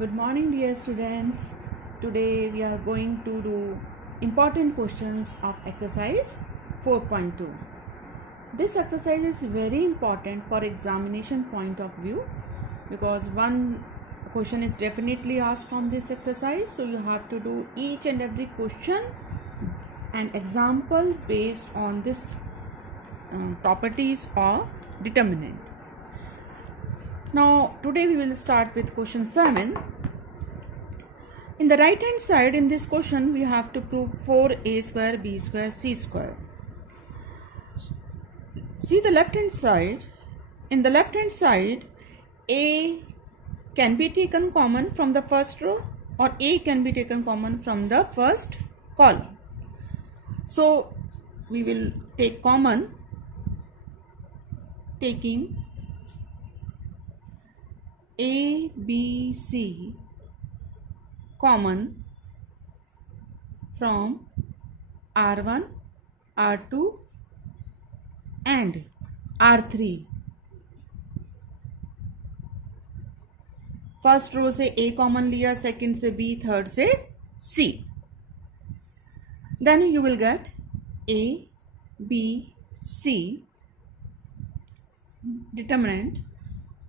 Good morning, dear students. Today we are going to do important questions of exercise 4.2. This exercise is very important for examination point of view because one question is definitely asked from this exercise. So you have to do each and every question and example based on this properties of determinant. Now today we will start with question 7. In the right hand side in this question we have to prove 4a square b square c square. See the left hand side. In the left hand side a can be taken common from the first row or a can be taken common from the first column. So we will take common, taking A, B, C common from R1, R2 and R3. First row से A common लिया, second से B, third से C. Then you will get A, B, C. Determinant.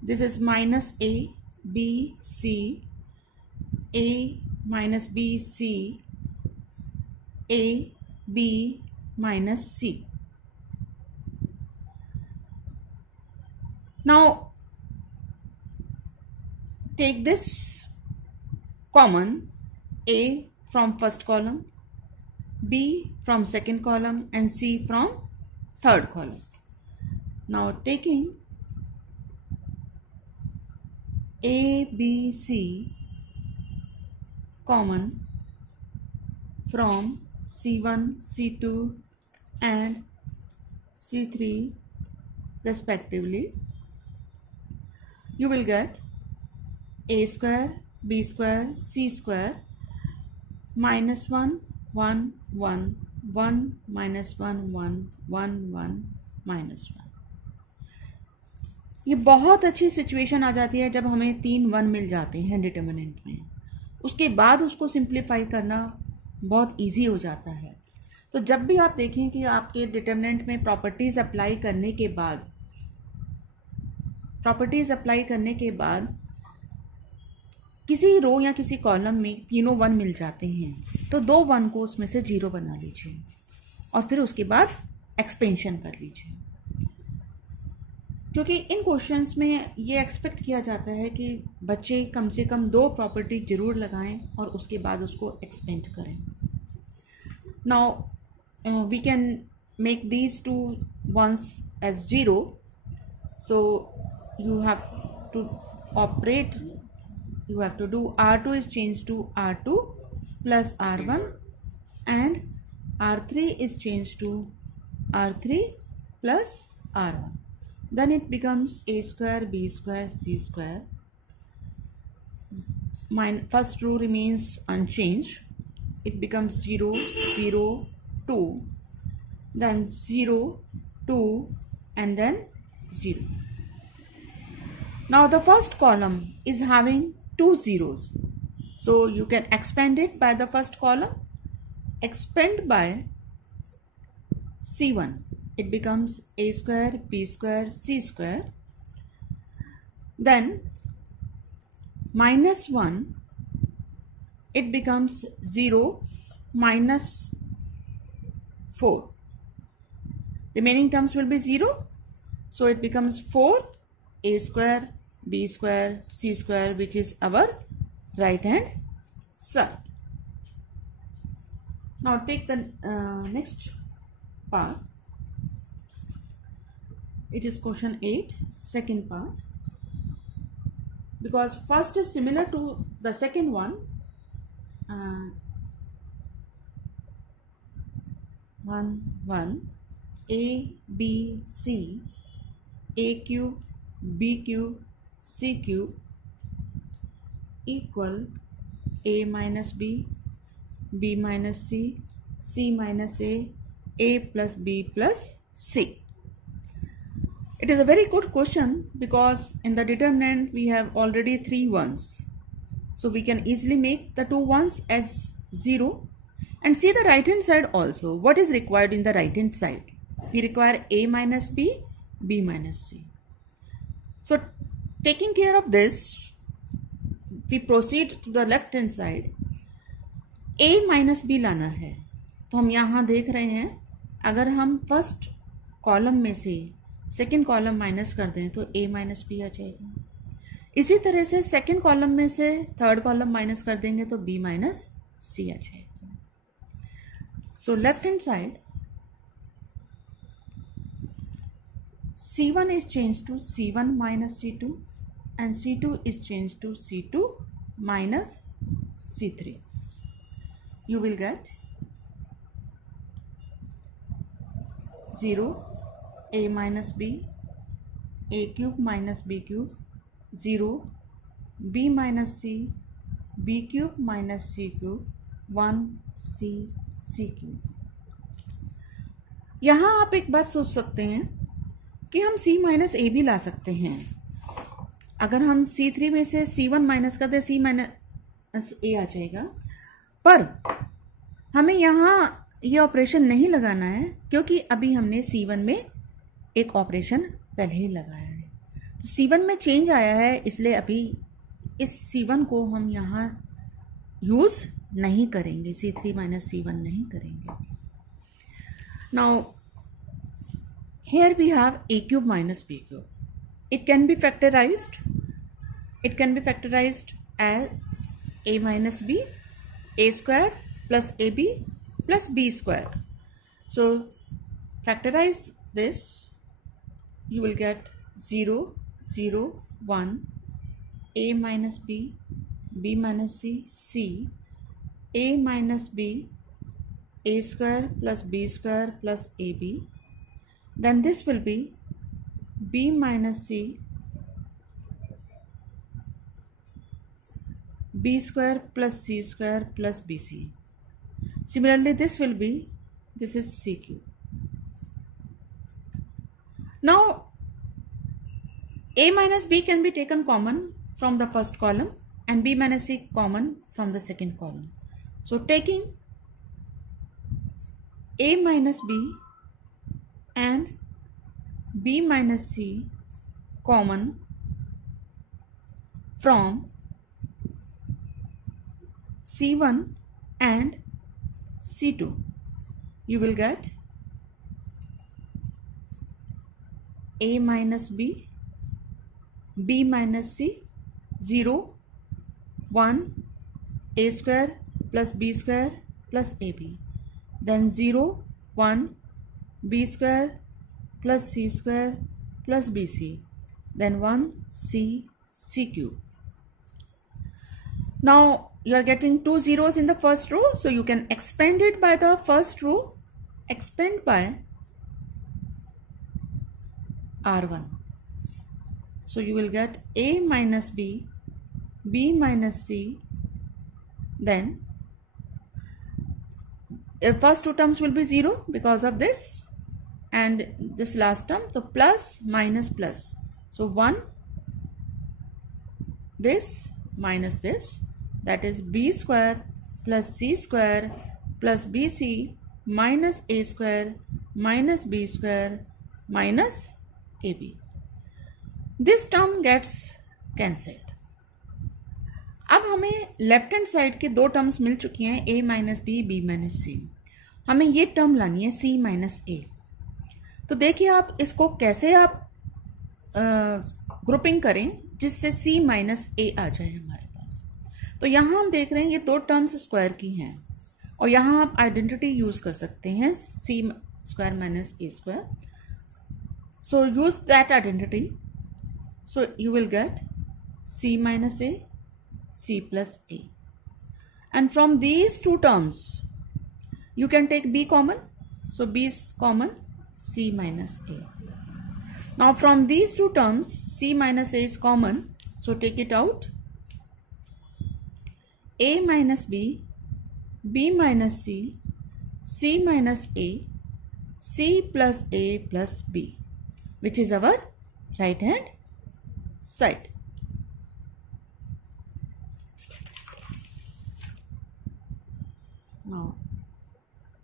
This is minus A, B, C, A minus B, C, A, B minus C. Now take this common, A from first column, B from second column and C from third column. Now taking A, B, C common from C1, C2 and C3 respectively, you will get A square, B square, C square minus 1, 1, 1, 1, minus 1, 1, 1, 1, minus 1. ये बहुत अच्छी situation आ जाती है जब हमें 3 1 मिल जाते हैं determinant में. उसके बाद उसको सिंप्लीफाई करना बहुत इजी हो जाता है. तो जब भी आप देखें कि आपके डिटर्मिनेंट में प्रॉपर्टीज अप्लाई करने के बाद किसी रो या किसी कॉलम में तीनों 1 मिल जाते हैं तो 2 1 को उसमें से 0 बना लीजिए और फिर उसके बाद एक्सपेंशन कर लीजिए, क्योंकि इन क्वेश्चंस में ये एक्सपेक्ट किया जाता है कि बच्चे कम से कम 2 प्रॉपर्टी जरूर लगाएं और उसके बाद उसको एक्सपेंड करें. Now we can make these 2 ones as 0. So you have to operate, you have to do R2 is changed to R2 plus R1 and R3 is changed to R3 plus R1. Then it becomes A square, B square, C square. First row remains unchanged. It becomes 0, 0, 2, then 0, 2 and then 0. Now the first column is having 2 zeros. So you can expand it by the first column. Expand by C1. It becomes A square, B square, C square. Then minus 1, it becomes 0 minus 4. Remaining terms will be 0. So it becomes 4 A square, B square, C square, which is our right hand side. Now take the next part. It is question 8, second part. Because first is similar to the second one. 1, 1, A, B, C, A cube, B cube, C cube equal A minus B, B minus C, C minus A plus B plus C. It is a very good question because in the determinant we have already 3 1s. So we can easily make the two ones as 0. And see the right hand side also. What is required in the right hand side? We require a minus b, b minus c. So taking care of this, we proceed to the left hand side. a minus b लाना है, तो हम यहाँ देख रहे हैं अगर हम फर्स्ट कॉलम में से सेकेंड कॉलम माइनस कर दें तो a माइनस बी आ जाएगा. इसी तरह से सेकेंड कॉलम में से थर्ड कॉलम माइनस कर देंगे तो b माइनस सी आ जाएगा. So left hand side, C1 is changed to C1 minus C2 and C2 is changed to C2 minus C3. You will get 0, a minus b, a cube minus b cube, 0, b minus c, b cube minus c cube, 1 c c cube. यहाँ आप एक बात सोच सकते हैं कि हम c minus ए भी ला सकते हैं. अगर हम C3 में से C1 माइनस कर दे, c माइनस ए आ जाएगा. पर हमें यहाँ ये ऑपरेशन नहीं लगाना है क्योंकि अभी हमने C1 में एक ऑपरेशन पहले ही लगाया है. तो C1 में चेंज आया है, इसलिए अभी इस C1 को हम यहाँ यूज नहीं करेंगे, C3 माइनस C1 नहीं करेंगे. Now here we have a cube minus b cube. It can be factorized. It can be factorized as a minus b, a square plus ab plus b square. So factorize this, you will get 0, 0, 1, a minus b, b minus c, c, a minus b, a square plus b square plus ab. Then this will be b minus c, b square plus c square plus bc. Similarly, this will be, this is c cube. Now a minus b can be taken common from the first column and b minus c common from the second column. So taking a minus b and b minus c common from C1 and C2, you will get a minus b, b minus c, 0, 1, a square plus b square plus ab. Then 0, 1, b square plus c square plus bc. Then 1 c, c cube. Now you are getting two zeros in the first row, so you can expand it by the first row. Expand by R1. So you will get a minus b, b minus c. Then first two terms will be 0 because of this, and this last term, so plus minus plus. So 1, this minus this, that is b square plus c square plus bc minus a square minus b square minus ab. This term gets cancelled. अब हमें left hand side के दो terms मिल चुकी हैं, a minus B, b minus C. हमें ये term लानी है c माइनस ए. तो देखिए आप इसको कैसे आप ग्रुपिंग करें जिससे c माइनस ए आ जाए हमारे पास. तो यहाँ हम देख रहे हैं ये दो टर्म्स स्क्वायर की हैं और यहाँ आप आइडेंटिटी यूज कर सकते हैं c square minus a square. So use that identity. So you will gate c minus a, c plus a, and from these two terms you can take b common, so b is common, c minus a. Now from these two terms c minus a is common, so take it out. A minus b, b minus c, c minus a, c plus a plus b, which is our right hand side. Now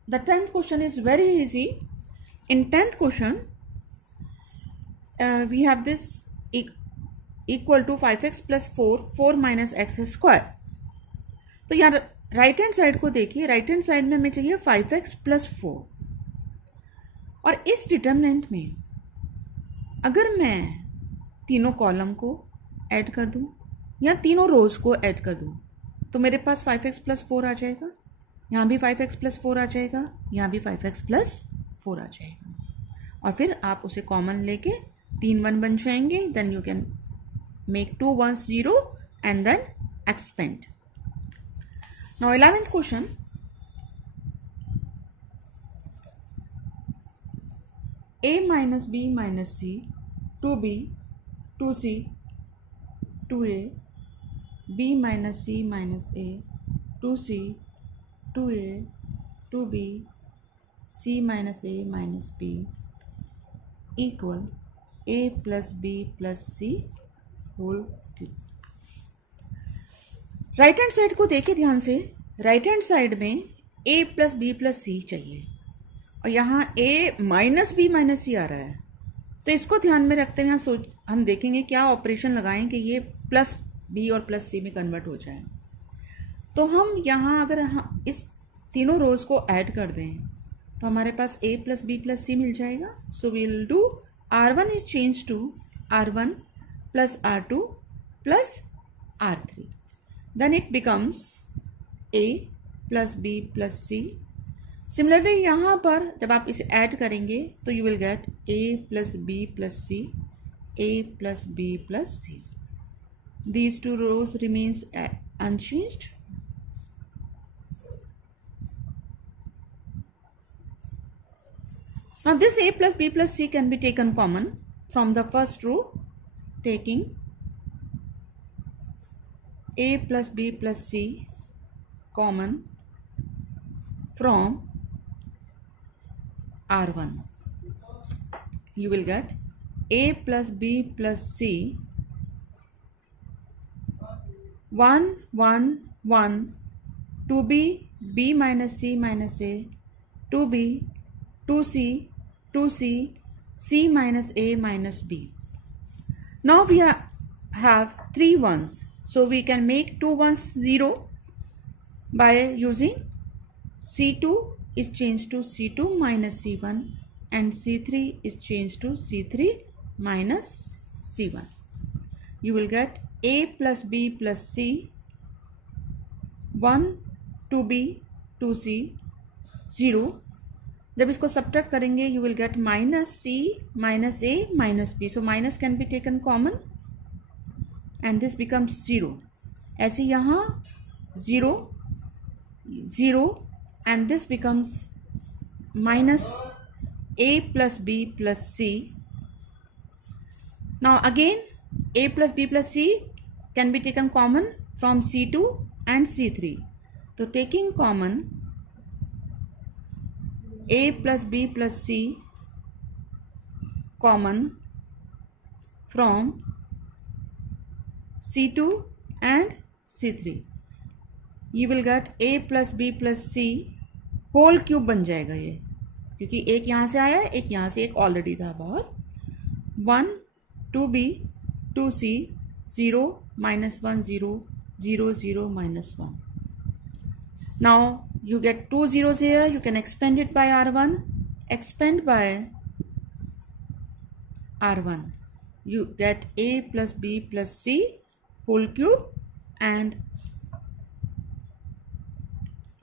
the 10th question is very easy. In 10th question we have this equal to 5x plus 4 minus x square. तो यार right hand side को देखिए, right hand side में हमें चाहिए 5x plus 4, और इस determinant में अगर मैं तीनों कॉलम को ऐड कर दूं या तीनों रोज को ऐड कर दूं तो मेरे पास 5x प्लस 4 आ जाएगा, यहाँ भी 5x प्लस 4 आ जाएगा, यहाँ भी 5x प्लस 4 आ जाएगा, और फिर आप उसे कॉमन लेके 3 1 बन जाएंगे. Then you can make 2 1s 0 and then expand. Now 11th question. a minus b minus c 2b 2c 2a b minus c minus a 2c 2a 2b c minus a minus b equal a plus b plus c whole cube. Right hand side को देखिए ध्यान से. Right hand side में a plus B plus C चाहिए और यहाँ a minus B minus C आ रहा है. तो इसको ध्यान में रखते हुए यहाँ हम देखेंगे क्या ऑपरेशन लगाएं कि ये प्लस बी और प्लस सी में कन्वर्ट हो जाए. तो हम यहाँ अगर हम इस तीनों रोज को ऐड कर दें तो हमारे पास a plus B plus C मिल जाएगा. So we will do r1 is change to r1 plus r2 plus r3. Then it becomes a plus B plus C. Similarly यहाँ पर जब आप इसे ऐड करेंगे तो you will get a plus B plus C, a plus B plus C. These two rows remains unchanged. Now this a plus b plus c can be taken common from the first row, taking a plus b plus c common from r1. You will get a plus b plus c 1 1 1 2b b minus c minus a 2b 2c 2c c minus a minus b. Now we have 3 ones, so we can make 2 ones 0 by using c2 is changed to c2 minus c1 and c3 is changed to c3 minus c1. You will get a plus b plus c 1 2b 2c 0. जब इसको subtract करेंगे you will get minus c minus a minus b. So minus can be taken common and this becomes 0. ऐसे यहाँ 0 0 and this becomes minus a plus b plus c. Now again a plus b plus c can be taken common from c2 and c3. So taking common a plus b plus c common from c2 and c3, you will get a plus b plus c whole cube बन जाएगा ये, क्योंकि एक यहाँ से आया एक यहाँ से, एक ऑलरेडी था बाहर. 1 2b 2c 0 minus 1 0 0 0 minus 1. Now you get 2 zeros here. You can expand it by r1. Expand by r1. You get a plus b plus c whole cube and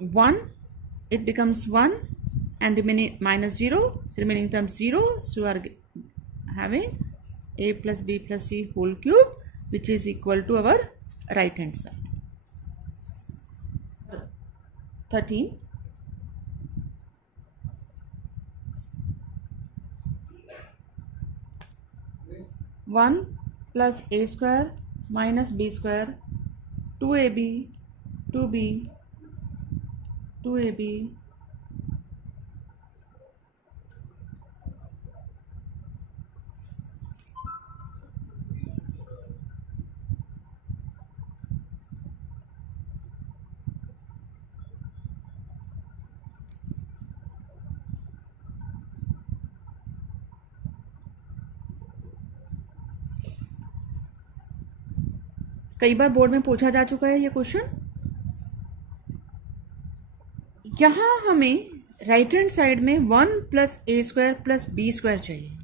1. It becomes 1 and remaining minus 0. So remaining term 0. So you are having a plus b plus c whole cube, which is equal to our right hand side. 13. One plus a square minus b square 2ab 2b 2ab कई बार board में पूछा जा चुका है ये question. यहां हमें right hand side में 1 plus a square plus b square चाहिए।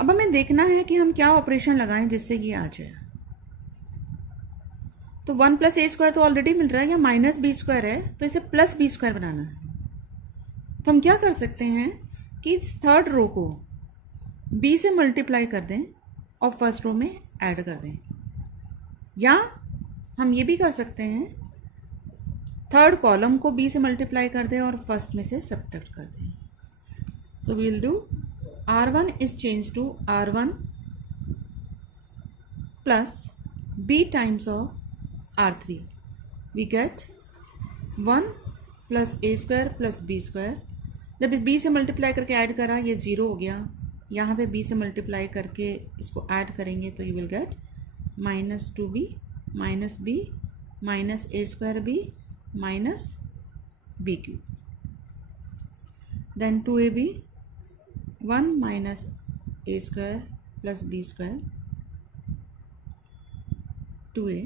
अब हमें देखना है कि हम क्या ऑपरेशन लगाएं जिससे ये आ जाए। तो 1 प्लस ए स्क्वायर तो ऑलरेडी मिल रहा है, या माइनस बी स्क्वायर है, तो इसे प्लस बी स्क्वायर बनाना है। तो हम क्या कर सकते हैं कि इस थर्ड रो को b से मल्टीप्लाई कर दें और फर्स्ट रो में ऐड कर दें, या हम ये भी कर सकते हैं थर्ड कॉलम को b से मल्टीप्लाई कर दें और फर्स्ट में से सब्ट्रैक्ट कर दें। तो we will do r1 is change to r1 plus b times of r3। We get 1 plus a square plus b square. जब इस b से मल्टीप्लाई करके ऐड करा ये 0 हो गया, यहाँ पे b से मल्टीप्लाई करके इसको ऐड करेंगे तो you will get minus 2b minus b minus a square b minus b cube, then 2ab 1 minus a square plus b square 2a।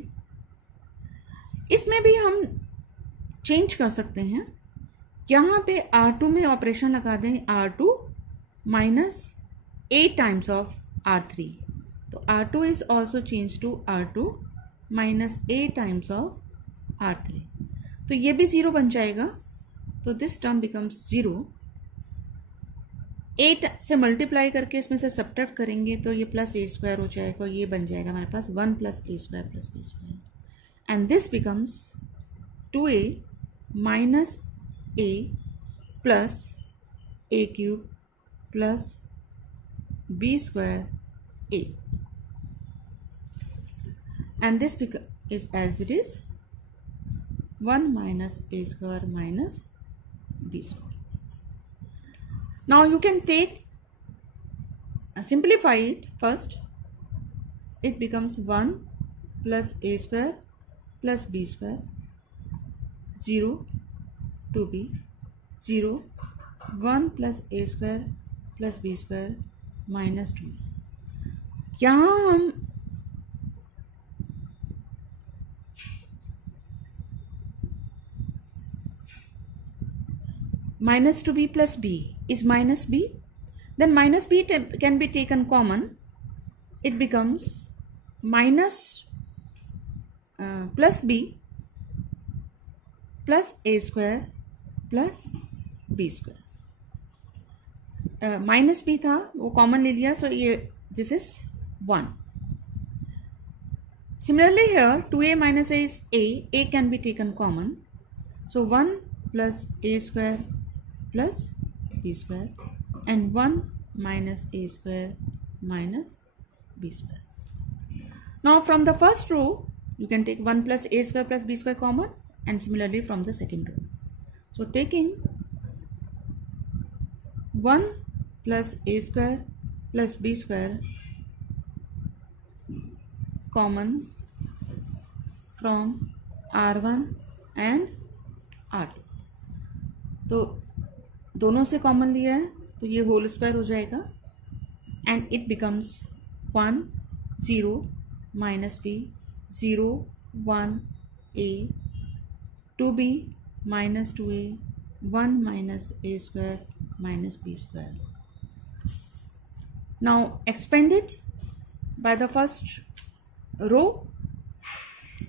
इसमें भी हम चेंज कर सकते हैं, यहाँ पे r2 में ऑपरेशन लगा दें r2 minus a times of r3। तो r2 is also change to r2 minus a times of r3। तो ये भी 0 बन जाएगा, तो दिस टर्म बिकम्स 0। 8 से मल्टीप्लाई करके इसमें से सब्ट्रैक्ट करेंगे तो ये प्लस ए स्क्वायर हो जाएगा और ये बन जाएगा हमारे पास 1 plus a square plus b square, and this becomes 2a minus a plus a cube plus b square a, and this is as it is 1 minus a square minus b square. Now you can take simplify it first. It becomes 1 plus a square plus b square 0 2b 0 1 plus a square plus b square minus 2। यहाँ हम minus 2b plus b is minus b, then minus b can be taken common. It becomes minus plus b plus a square plus b square। Minus b था वो common ले लिया, सो ये this is 1। Similarly here 2a minus a is a can be taken common, so 1 plus a square plus b square and 1 minus a square minus b square. Now from the first row you can take 1 plus a square plus b square common, and similarly from the second row. So taking 1 plus a square plus b square common from r1 and r2, तो दोनों से common लिया है तो ये whole square हो जाएगा, and it becomes 1 0 minus b 0 1 a 2b minus 2a 1 minus a square minus b square. Now expand it by the first row,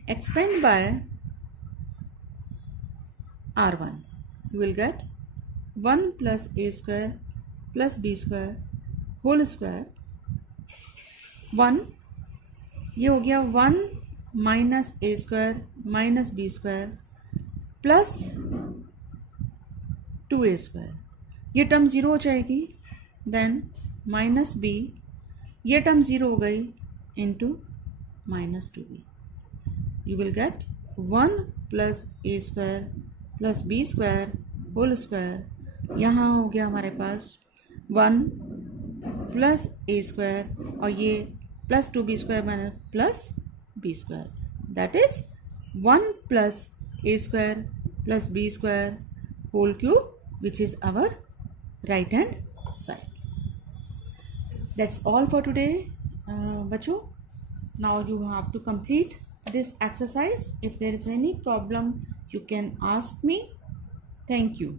expand by r1, you will get 1 plus a square plus b square whole square 1, ये हो गया 1 minus a square minus b square plus 2a square, ये term 0 हो जाएगी, then minus b, ये term 0 हो गई, into minus 2b, you will get 1 plus a square plus b square whole square, यहाँ हो गया हमारे पास 1 प्लस a स्क्वायर और ये plus 2b square minus plus b square, that is 1 plus a square plus b square whole cube, which is our right hand side. That's all for today बच्चों। Now you have to complete this exercise. If there is any problem, you can ask me. Thank you.